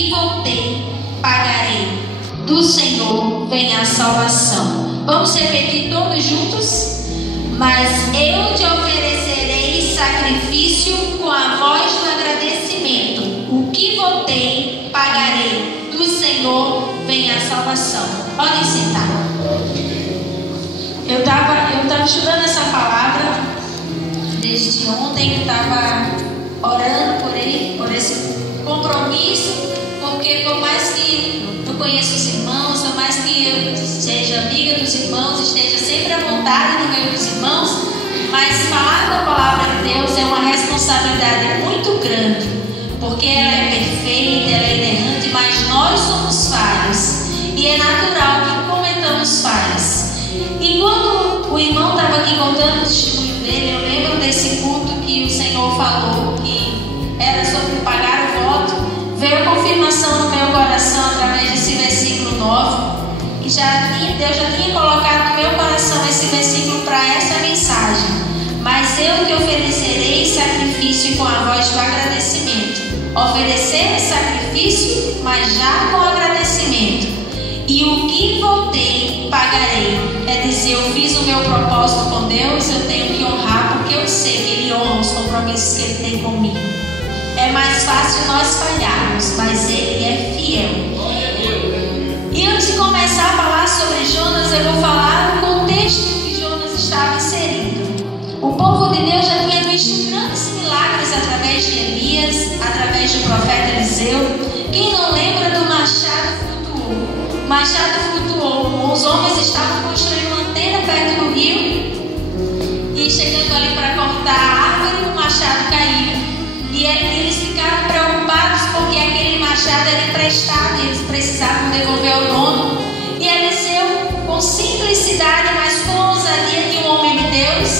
que voltei, pagarei. Do Senhor vem a salvação. Vamos repetir todos juntos? Mas eu te oferecerei sacrifício com a voz do agradecimento. O que voltei, pagarei. Do Senhor vem a salvação. Podem sentar. Eu estava estudando essa palavra desde ontem. Eu estava orando por esse compromisso, porque por mais que eu conheça os irmãos, por mais que eu seja amiga dos irmãos, esteja sempre à vontade no meio dos irmãos, mas falar da palavra de Deus é uma responsabilidade muito grande, porque ela é perfeita, ela é inerrante, mas nós somos falhos e é natural que cometamos falhas. E quando o irmão estava aqui contando o testemunho dele, eu lembro desse culto que o Senhor falou que era sobre pagar o voto. Veio a confirmação no meu coração através desse versículo 9, que Deus já tinha colocado no meu coração esse versículo para essa mensagem. Mas eu te oferecerei sacrifício com a voz do agradecimento. Oferecer sacrifício, mas já com agradecimento. E o que voltei, pagarei. É dizer, eu fiz o meu propósito com Deus, eu tenho que honrar, porque eu sei que Ele honra os compromissos que Ele tem comigo. É mais fácil nós falharmos, mas Ele é fiel. E antes de começar a falar sobre Jonas, eu vou falar o contexto que Jonas estava inserido. O povo de Deus já tinha visto grandes milagres através de Elias, através do profeta Eliseu. Quem não lembra do machado flutuou? O machado flutuou. Os homens estavam construindo uma antena perto do rio e chegando ali para cortar a árvore, o machado caiu. E eles ficaram preocupados porque aquele machado era emprestado e eles precisavam devolver ao dono. E Eliseu, com simplicidade, mas com ousadia de um homem de Deus,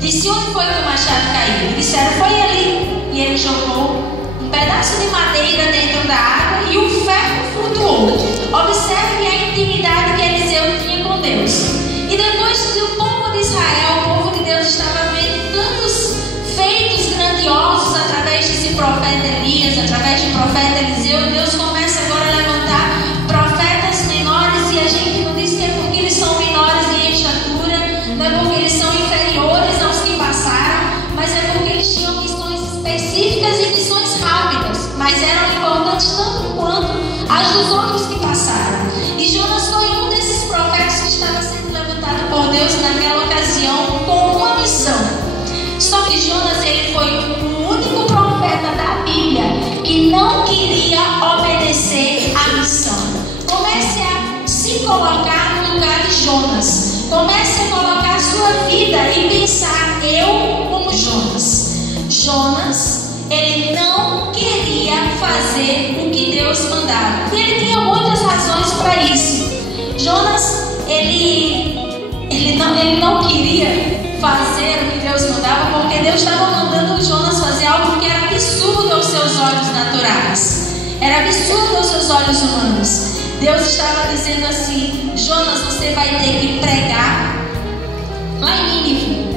disse: onde foi que o machado caiu? E disseram: foi ali. E ele jogou um pedaço de madeira dentro da água e o ferro flutuou. Observe a intimidade que Eliseu tinha com Deus. E depois que o povo de Israel, o povo de Deus, estava vendo tantos feitos grandiosos através desse profeta Elias, através do profeta Eliseu, Deus começa agora a levantar profetas menores, e a gente não diz que é porque eles são menores em estatura, não é porque eles são inferiores aos que passaram, mas é porque eles tinham missões específicas e missões rápidas, mas eram importantes tanto quanto as dos outros que passaram. E Jonas foi um desses profetas que estava sendo levantado por Deus naquela ocasião com uma missão. Só que Jonas, ele foi o único profeta da Bíblia que não queria obedecer à missão. Comece a se colocar no lugar de Jonas. Comece a colocar a sua vida e pensar: eu como Jonas. Jonas, ele não queria fazer o que Deus mandava. E ele tinha muitas razões para isso. Jonas, ele não queria fazer o que Deus mandava, porque Deus estava mandando o Jonas fazer algo que era absurdo aos seus olhos naturais, era absurdo aos seus olhos humanos. Deus estava dizendo assim: Jonas, você vai ter que pregar lá em Nínive.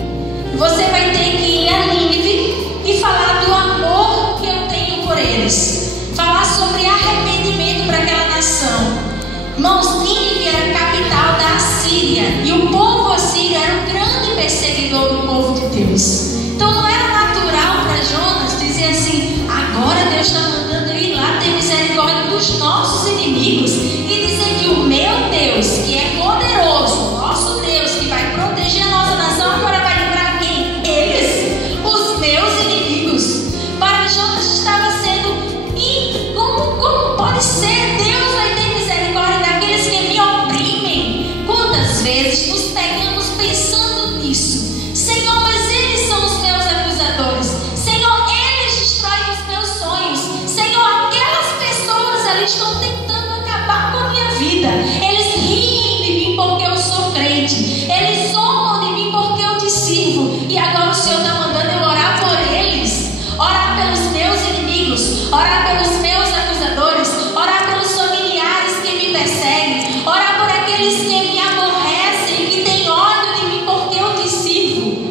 Você vai ter que ir a Nínive e falar do amor que eu tenho por eles, falar sobre arrependimento para aquela nação. Irmãos, Nínive era a capital da Assíria, e o povo assírio era um grande perseguidor do povo de Deus. Então não era natural para Jonas dizer assim: agora Deus está mandando eu ir lá ter misericórdia dos nossos inimigos e dizer que o meu Deus, que é poderoso, o nosso Deus que vai proteger a nossa nação, agora vai livrar quem? Eles, os meus inimigos. Para Jonas estava sendo: e como pode ser? Deus vai ter misericórdia daqueles que me oprimem. Quantas vezes nos pegamos pensando nisso? Senhor, mas eles são os meus acusadores. Senhor, eles destroem os meus sonhos. Senhor, aquelas pessoas ali estão tentando acabar com a minha vida. Eles riem de mim porque eu sou crente. Eles zombam de mim porque eu te sirvo. E agora o Senhor está mandando eu orar por eles, orar pelos meus inimigos, orar pelos meus acusadores, orar pelos familiares que me perseguem, orar por aqueles que me aborrecem, que têm ódio de mim porque eu te sirvo.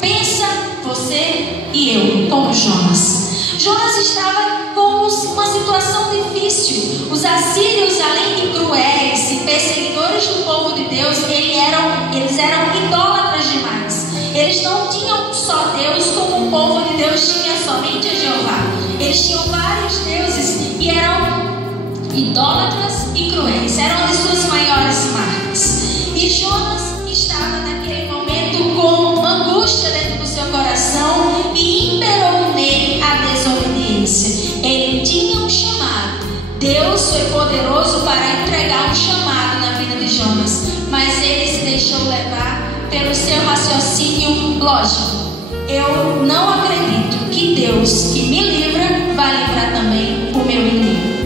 Pensa você e eu como Jonas. Jonas estava com uma situação difícil. Os assírios, além de cruéis e perseguidores do povo de Deus, eles eram idólatras demais. Eles não tinham só Deus, como o povo de Deus tinha somente a Jeová. Eles tinham vários deuses e eram idólatras e cruéis. Eram as suas maiores marcas. E Jonas estava naquele momento com angústia dentro do seu coração e imperou nele a desobediência. Ele tinha um chamado. Deus foi poderoso para entregar um chamado na vida de Jonas, mas ele se deixou levar pelo seu raciocínio lógico. Eu não acredito que Deus que me livra vai livrar também o meu inimigo.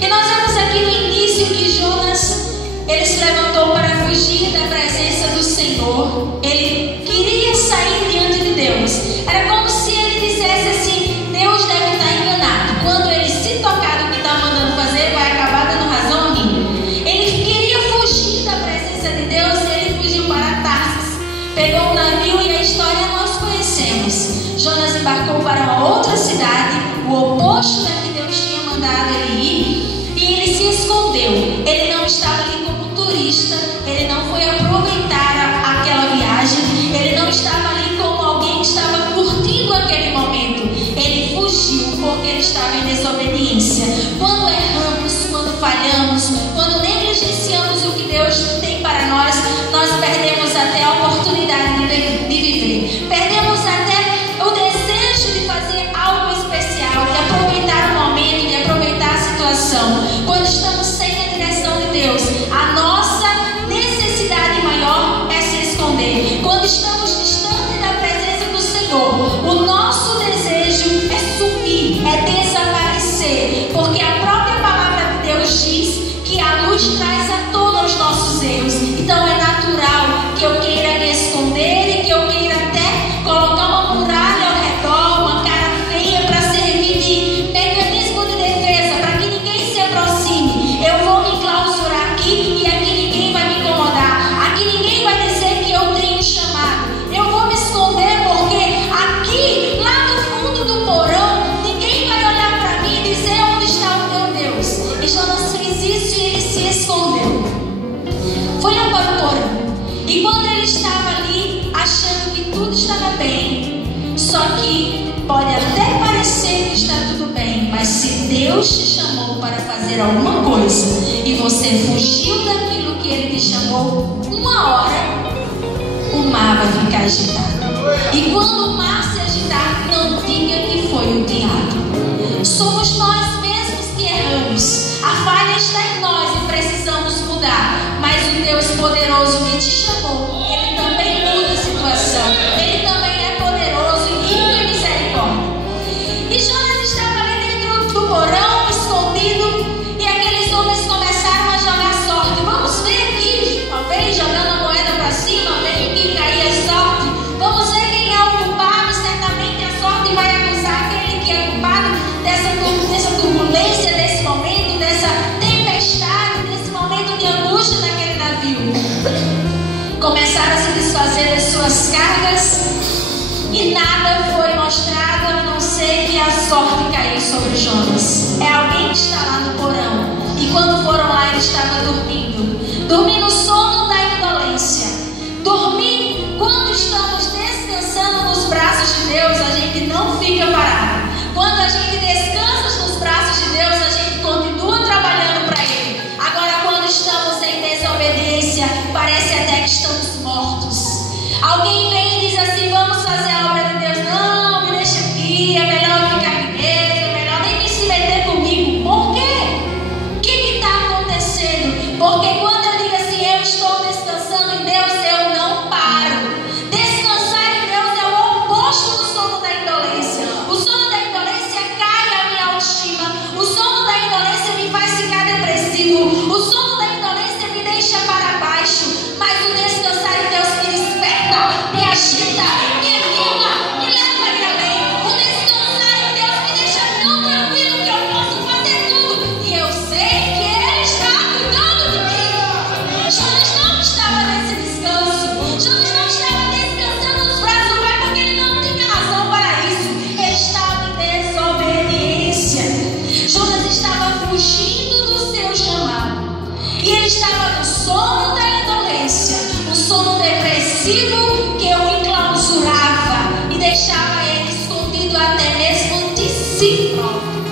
E nós vemos aqui no início que Jonas, ele se levantou para fugir da presença do Senhor. Ele queria sair diante de Deus. Era como se ele dissesse assim: Deus deve estar enganado. Quando ele se tocar do que está mandando fazer, vai acabar dando razão a mim. Ele queria fugir da presença de Deus e ele fugiu para Tarsis. Pegou um navio e a história nós conhecemos. Jonas embarcou para uma outra cidade, o oposto da que Deus tinha mandado ele ir, e ele se escondeu. Ele não estava ali como turista, ele não foi aproveitar aquela viagem, ele não estava ali como alguém que estava curtindo aquele momento. Ele fugiu porque ele estava em desobediência. Quando erramos, quando falhamos, quando negligenciamos o que Deus tem para nós, nós perdemos até a oportunidade de viver. Perdemos até o desejo de fazer algo especial, de aproveitar o momento, de aproveitar a situação. Quando estamos sem a direção de Deus, a nossa necessidade maior é se esconder. Quando estamos distante da presença do Senhor, o nosso desejo é sumir, é desaparecer, porque a própria palavra de Deus diz que a luz traz à tona os nossos erros. Então é natural que eu queira me esconder e que eu queira até colocar uma muralha ao redor, uma cara feia para servir de mecanismo de defesa, para que ninguém se aproxime. Eu vou me clausurar aqui e aqui ninguém vai me incomodar. Aqui ninguém vai dizer que eu tenho chamado. Eu vou me esconder porque aqui, lá no fundo do porão, ninguém vai olhar para mim e dizer onde está o teu Deus. E Jonas fez isso e ele se escondeu. Foi lá para o porão. E quando ele estava ali, achando que tudo estava bem, só que pode até parecer que está tudo bem, mas se Deus te chamou para fazer alguma coisa e você fugiu daquilo que Ele te chamou, uma hora o mar vai ficar agitado. E quando o mar se agitar, não diga que foi o diabo. Somos nós mesmos que erramos. A falha está em nós e precisamos mudar. Mas o Deus poderoso que te chamou, Ele também muda a situação. Ele também é poderoso e rico em misericórdia. E Jonas estava ali dentro do porão, escondido, e aqueles homens começaram a jogar sorte. Vamos ver aqui, talvez jogando a moeda para cima, vendo que caía sorte. Vamos ver quem é o culpado. Certamente a sorte vai acusar aquele que é culpado dessa turbulência, desse momento, dessa tempestade, desse momento de angústia naquele navio. Começaram a se desfazer das suas cargas e nada foi mostrado a não ser que a sorte caiu sobre Jonas. É alguém que está lá no porão. E quando foram lá, ele estava dormindo. Dormindo o sono da indolência. Dormir quando estamos descansando nos braços de Deus, a gente não fica parado. Quando a gente descansa nos braços de Deus, a gente continua trabalhando para Ele. Agora, quando estamos em desobediência, parece até que estamos mortos. Alguém vem e diz assim: vamos fazer a obra de Deus. Não, me deixa aqui, é melhor ficar aqui mesmo, é melhor nem se meter comigo. Por quê? O que está acontecendo? Porque quando eu digo assim, eu estou descansando em Deus, eu não paro. si próprio.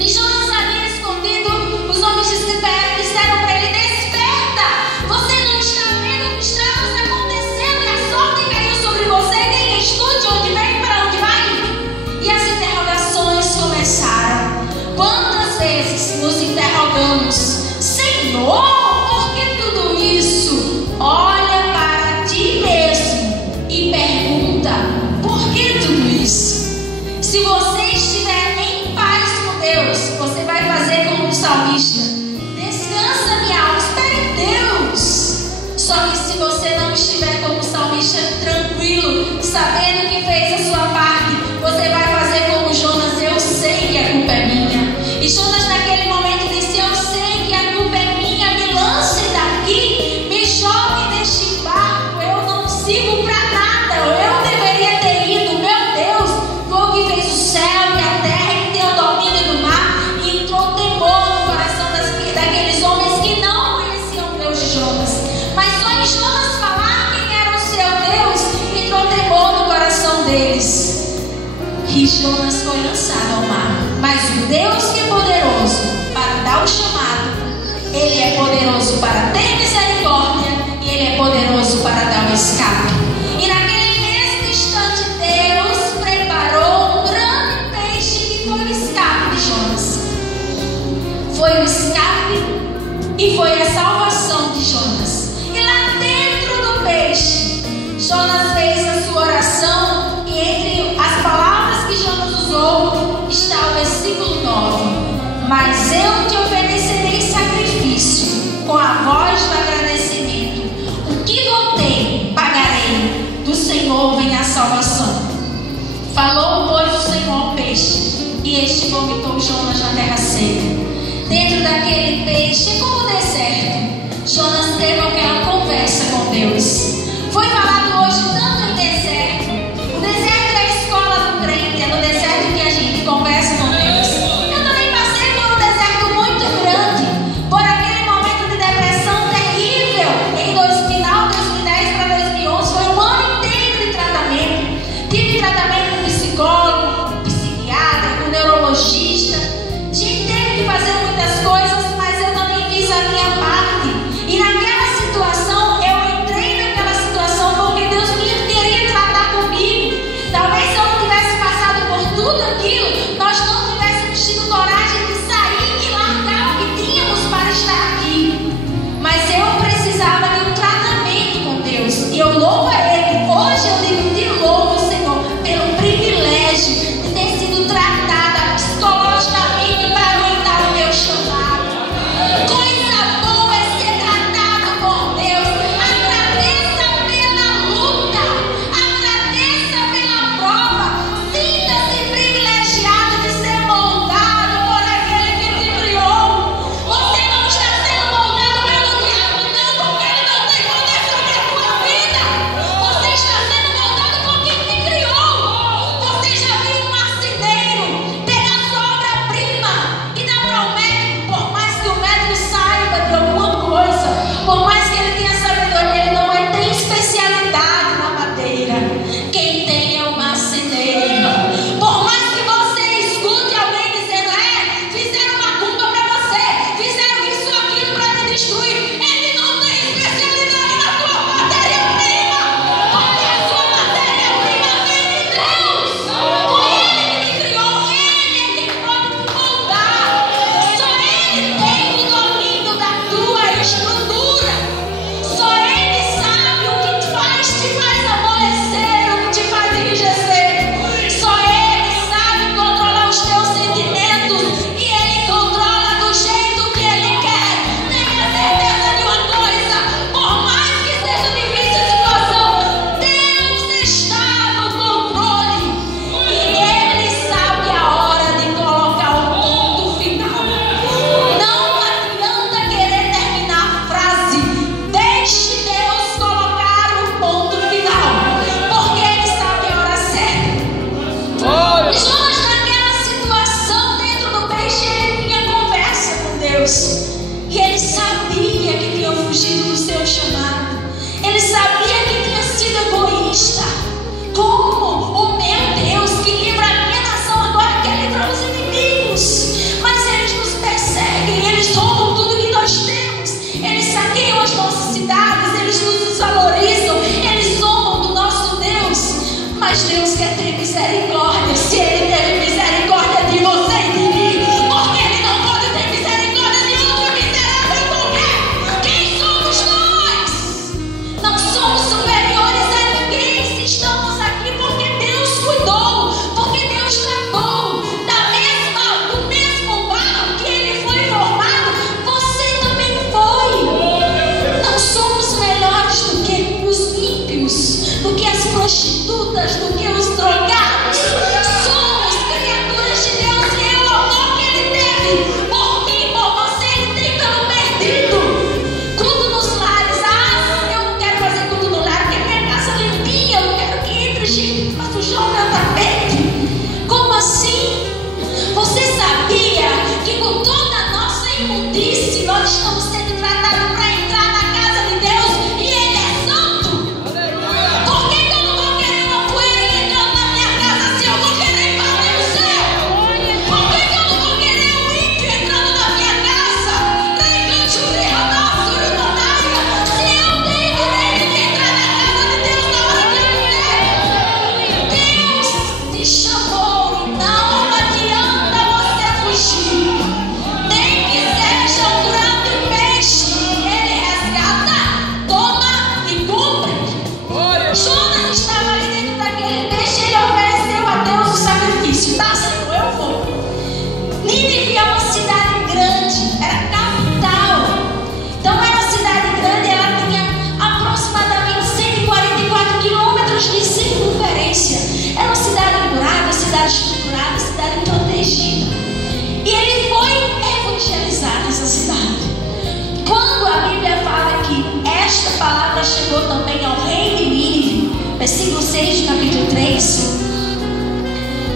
E Jonas havia escondido, os homens disseram para ele: desperta, você não está vendo o que está acontecendo, e a sorte caiu sobre você, nem estude onde vem, para onde vai. E as interrogações começaram. Quantas vezes nos interrogamos: Senhor, por que tudo isso? Olha para ti mesmo e pergunta: por que tudo isso? Se você estiver em paz com Deus, você vai fazer como o salmista: descansa minha alma, espere em Deus. Só que se você não estiver como o salmista, tranquilo, sabendo que fez a sua parte, você vai fazer como Jonas: eu sei que a culpa é minha. E Jonas naquele momento disse: eu sei que a culpa é minha, me lance daqui, me jogue deste barco, eu não sirvo para nada, eu deveria ter ido. Meu Deus, foi o que fez o céu e a terra, que tem o domínio do mar. E entrou temor no coração daqueles homens que não conheciam o Deus de Jonas. Mas só em Jonas falar quem era o seu Deus, entrou temor no coração deles. E Jonas foi lançado ao mar. Mas o Deus que é poderoso para dar o chamado, Ele é poderoso para ter misericórdia, e Ele é poderoso para dar o escape. E naquele mesmo instante, Deus preparou um grande peixe, que foi o escape de Jonas. Foi o escape e foi a salvação de Jonas. E lá dentro do peixe, Jonas fez a sua oração, e entre as palavras que Jonas usou está o versículo 9: mas eu te oferecerei sacrifício com a voz do agradecimento. O que votei, pagarei. Do Senhor vem a salvação. Falou, pois, o Senhor ao peixe, e este vomitou Jonas na terra seca. Dentro daquele peixe, como o deserto, Jonas teve aquela conversa com Deus. Foi falado hoje tanto em deserto. O deserto é a escola do crente, é no deserto que a gente conversa com Deus. Eu também passei por um deserto muito grande, por aquele momento de depressão terrível. Em final de 2010 para 2011, foi um ano inteiro de tratamento. Tive tratamento com psicólogo, com psiquiatra, com neurologista. A gente teve que fazer muitas coisas, mas eu também fiz a minha parte. E naquela situação, eu entrei naquela situação porque Deus me Mas Deus quer ter misericórdia. Se Ele teve misericórdia de você e de mim, porque Ele não pode ter misericórdia de outro miserável qualquer? Quem somos nós? Não somos superiores a ninguém. Se estamos aqui porque Deus cuidou, porque Deus tratou. Do mesmo barro que Ele foi formado, você também foi. Não somos melhores do que os ímpios, do que as prostitutas, do que os drogados. Somos criaturas de Deus, e é o amor que Ele teve por mim, por você, Ele tem pelo perdido. Culto nos lares. Eu não quero fazer culto no lar, porque minha casa é limpinha, eu não quero que entre gente para sujar o meu tapete. Como assim? Você sabia que com toda a nossa imundície nós estamos sendo tratados para entrar na casa de Deus, e Ele é santo? Por que eu não vou querer uma poeira entrando na minha casa se eu vou querer invadir o céu? Por que eu não vou querer um ímpio entrando na minha casa? Se eu tenho direito de entrar na casa de Deus na hora que eu quiser. Deus te chamou, e não adianta você fugir. Nem que seja um grande peixe, Ele resgata, toma e cumpre. Jonas estava ali dentro daquele peixe, ele ofereceu a Deus o sacrifício. Tá, Senhor, eu vou. Nínive é uma cidade grande, era capital. Então era uma cidade grande, ela tinha aproximadamente 144 quilômetros de circunferência. Era uma cidade murada, uma cidade estruturada, uma cidade protegida. E ele foi evangelizar nessa cidade. Quando a Bíblia fala que esta palavra chegou também ao rei de Nínive, versículo 6 do capítulo 3,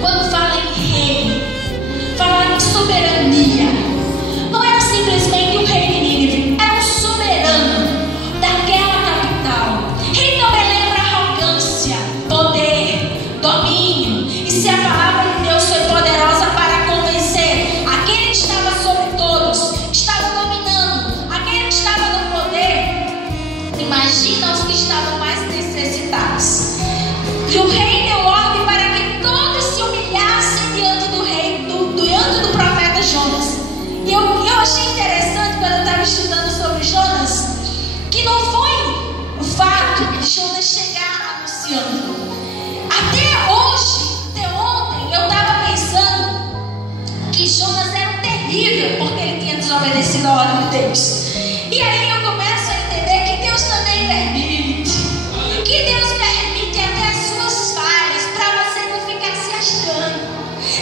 quando fala em rei, fala em soberania, não era simplesmente o rei de Nínive, era um soberano daquela capital. Rei também lembra arrogância, poder, domínio. E se a palavra de Deus foi poderosa para convencer aquele que estava sobre todos, que estava dominando, aquele que estava no poder, imagina os que estavam mais necessitados. E o rei deu ordem para que todos se humilhassem diante do rei, diante do profeta Jonas. E eu achei interessante quando eu estava estudando sobre Jonas, que não foi o fato de Jonas chegar anunciando. Até hoje, até ontem, eu estava pensando que Jonas era um terrível, porque ele tinha desobedecido a ordem de Deus. E aí eu começo a entender que Deus também permite. Que Deus permite até as suas falhas, para você não ficar se achando.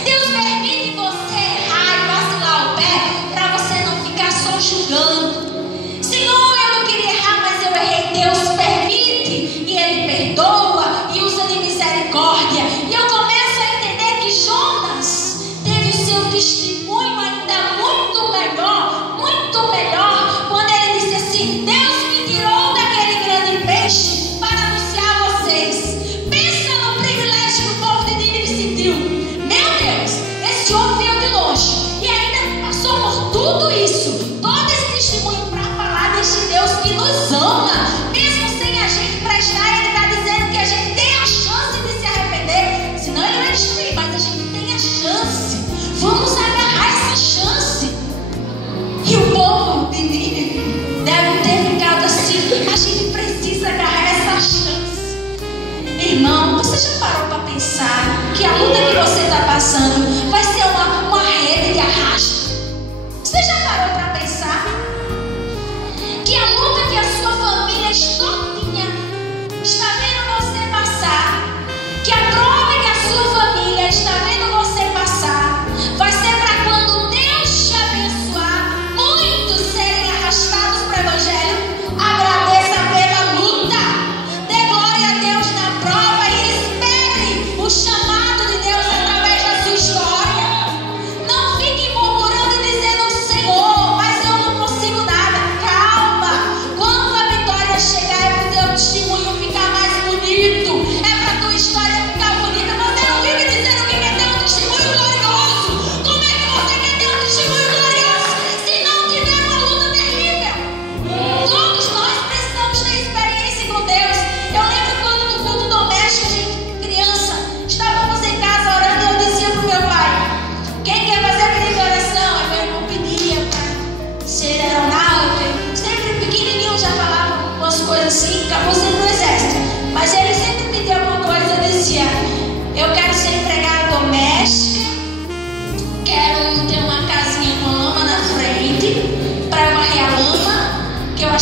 Deus permite você errar e vacilar o pé, para você não ficar só julgando. Senhor, eu não queria errar, mas eu errei. Deus permite, e Ele perdoa e usa de misericórdia. E eu começo a entender que Jonas teve o seu testemunho ainda muito melhor, quando ele disse assim: Deus me tirou daquele grande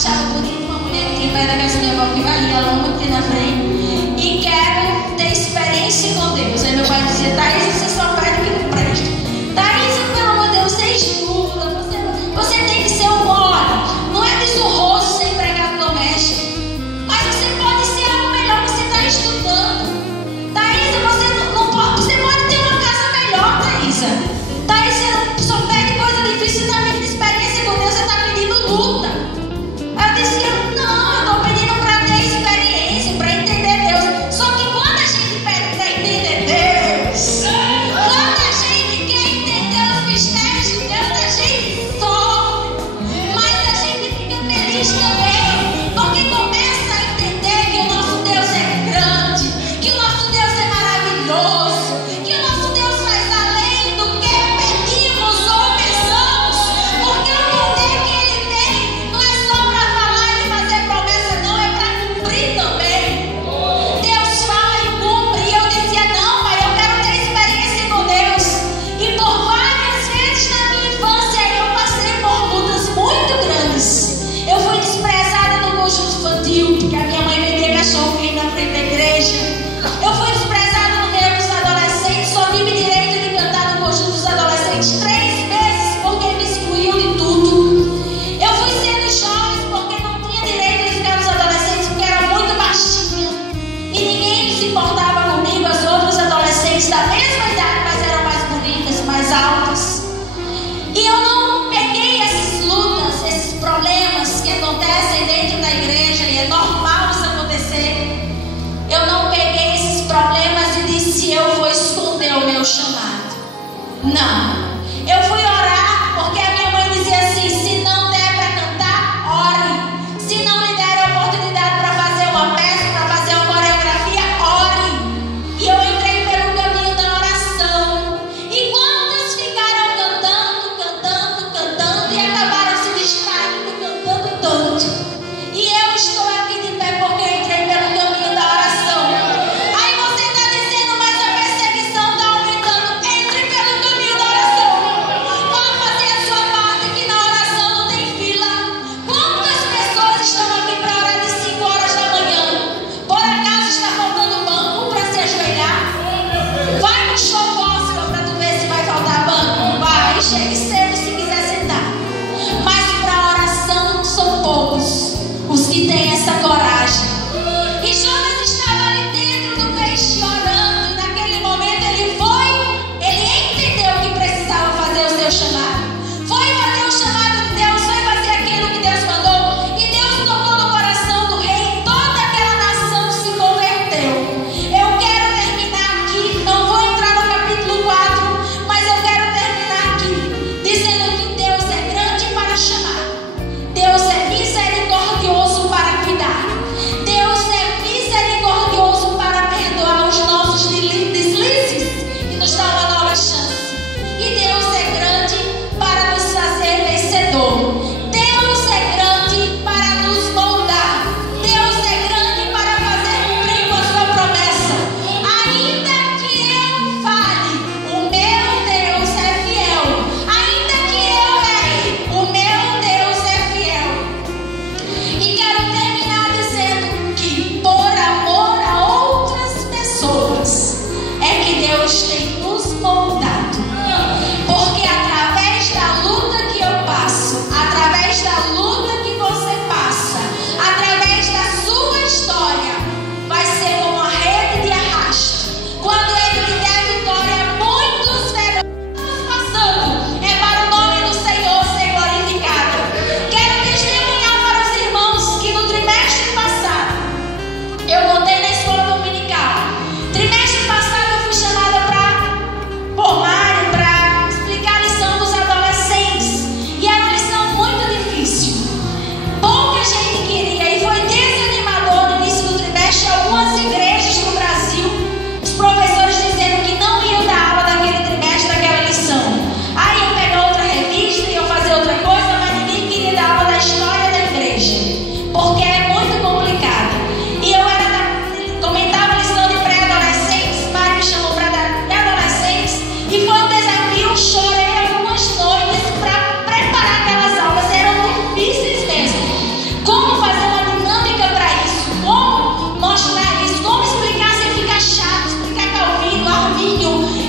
achava bonita uma mulher que vai da casa da minha avó que varria a lama aqui na frente. E quero ter experiência com Deus. Aí meu pai dizia: Thaís, você só pede o que não presta. Thaís, pelo amor de Deus, você estuda. Você tem que ser um mole. Não é desonroso ser empregado doméstico. Mas você pode ser algo melhor que você está estudando. Thaís, você pode ter uma casa melhor, Thaís. Thaís, você só pede coisa difícil, você está pedindo experiência com Deus, você está pedindo luta. Eu disse: não, eu estou pedindo para ter experiência, para entender Deus. Só que quando a gente pede para entender Deus, quando a gente quer entender os mistérios de Deus, a gente sofre. Mas a gente fica feliz também, porque começa a entender que o nosso Deus é grande, que o nosso Deus é maravilhoso, que o nosso Deus faz além do que pedimos ou pensamos, porque o poder que Ele tem não é só para falar e fazer promessa, não, é para cumprir também. Deus fala e cumpre. E eu dizia: não, pai, eu quero ter experiência com Deus. E por várias vezes na minha infância eu passei por lutas muito grandes. Eu fui desprezada no conjunto infantil, porque a minha mãe vendia cachorro quente na frente da igreja. Eu fui desprezada no meio dos adolescentes, só tive direito de cantar no conjunto dos adolescentes 3 vezes, porque me excluiu de tudo. Eu fui sendo jovem porque não tinha direito de ficar nos adolescentes, porque era muito baixinha. E ninguém se importava comigo, as outras adolescentes da mesma idade, mas eram mais bonitas, mais altas. E eu não peguei essas lutas, esses problemas que acontecem dentro da igreja, e é normal isso acontecer. Eu não peguei esses problemas e disse: eu vou esconder o meu chamado. Não. Eu fui orar, porque a minha mãe dizia assim: se não der para cantar, ore. Se não lhe der a oportunidade para fazer uma peça, para fazer uma coreografia, ore. E eu entrei pelo caminho da oração. E quantos ficaram cantando e acabaram se distraindo, cantando tanto? E eu estou aqui de pé porque eu entrei pelo caminho da oração. Aí você está dizendo: mas a perseguição está aumentando. Entre pelo caminho da oração.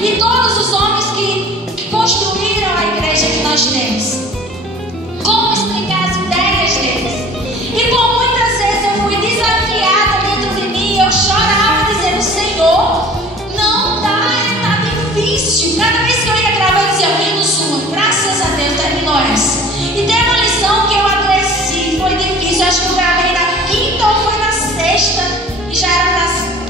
e todos os homens que construíram a igreja que nós temos. Como explicar as ideias deles? E por muitas vezes eu fui desafiada dentro de mim, eu chorava dizendo: Senhor, não dá, tá difícil. Cada vez que eu ia gravar eu dizia: menos uma, graças a Deus, terminou essa. E tem uma lição que eu adoeci, foi difícil, acho que eu gravei na quinta ou foi na sexta, e já era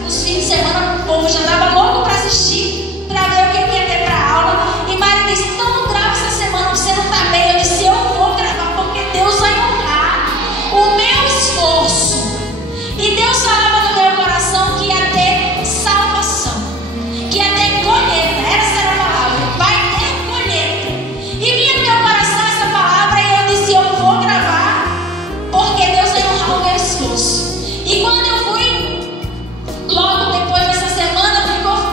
nos fins de semana, o povo já estava louco para assistir, para ver o que ia ter para aula. E Mari disse: então não grava essa semana, você não está bem. Eu disse: eu vou gravar, porque Deus vai honrar o meu esforço. E Deus falava no meu coração que ia ter salvação, que ia ter colheita. Essa era a palavra: vai ter colheita. E vinha no meu coração essa palavra, e eu disse: eu vou gravar, porque Deus vai honrar o meu esforço. E quando eu fui, logo depois dessa semana,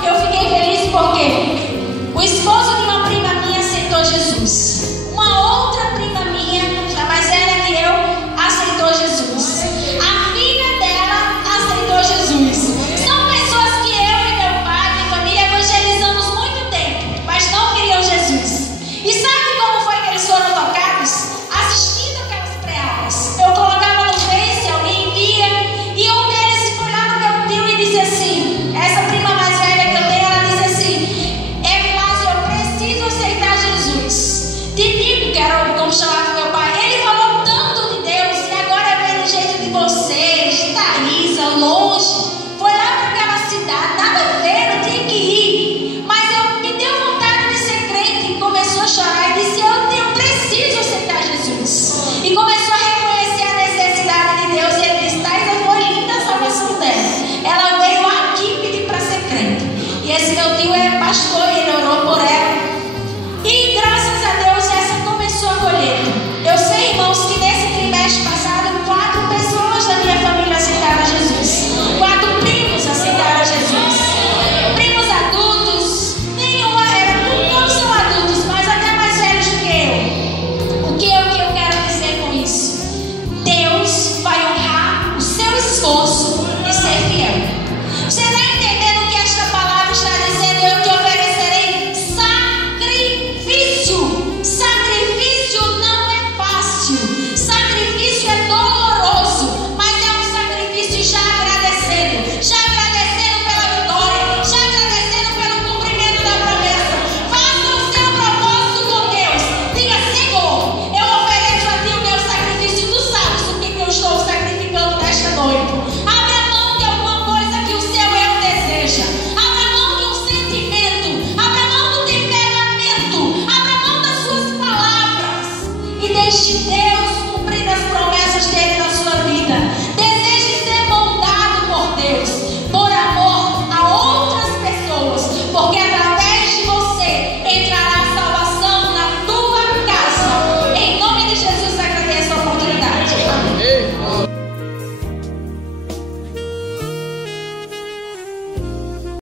eu fiquei feliz porque o esposo de uma prima minha aceitou Jesus. Uma outra prima minha, já mais velha que eu, aceitou Jesus. A filha dela aceitou Jesus. São pessoas que eu e meu pai, minha família, evangelizamos muito tempo, mas não queriam Jesus. E sabe como foi que eles foram tocados? Assistindo aquelas pré-aulas. Eu colocava no Face, alguém via, e um deles foi lá no meu tio e disse assim, essa prima mais velha que eu tenho, ela disse assim: Evilásio, eu preciso aceitar Jesus. Titico, que era como chamava meu pai, ele falou tanto de Deus, e agora vendo o jeito de vocês, Thaisa, longe, foi lá para aquela cidade, nada a ver, eu tinha que ir, mas me deu vontade de ser crente, e começou a chorar e disse: eu preciso aceitar Jesus. E começou a reconhecer a necessidade de Deus, e ele disse: Thaisa, foi linda a salvação dela. Ela veio aqui pedir para ser crente. E esse meu tio é pastor e ele orou por ela. E graças a Deus essa começou a colheita. Eu sei, irmãos, que nesse trimestre passado 4 pessoas da minha família aceitaram Jesus. 4 primos aceitaram Jesus. Primos adultos, nenhuma era, todos são adultos, mas até mais velhos do que eu. O que eu quero dizer com isso? Deus vai honrar o seu esforço de ser fiel. Você está entendendo o que esta palavra está dizendo? Eu te oferecerei sacrifício. Sacrifício não é fácil. Sacrifício é doloroso, mas é um sacrifício já agradecendo pela vitória, já agradecendo pelo cumprimento da promessa. Faça o seu propósito com Deus. Diga: Senhor, eu ofereço a ti o meu sacrifício. Tu sabes o que eu estou sacrificando nesta noite. Abra mão de alguma coisa que o seu eu deseja. Abra mão de um sentimento. Abra mão do temperamento. Abra mão das suas palavras. E deixe Deus cumprir as promessas dele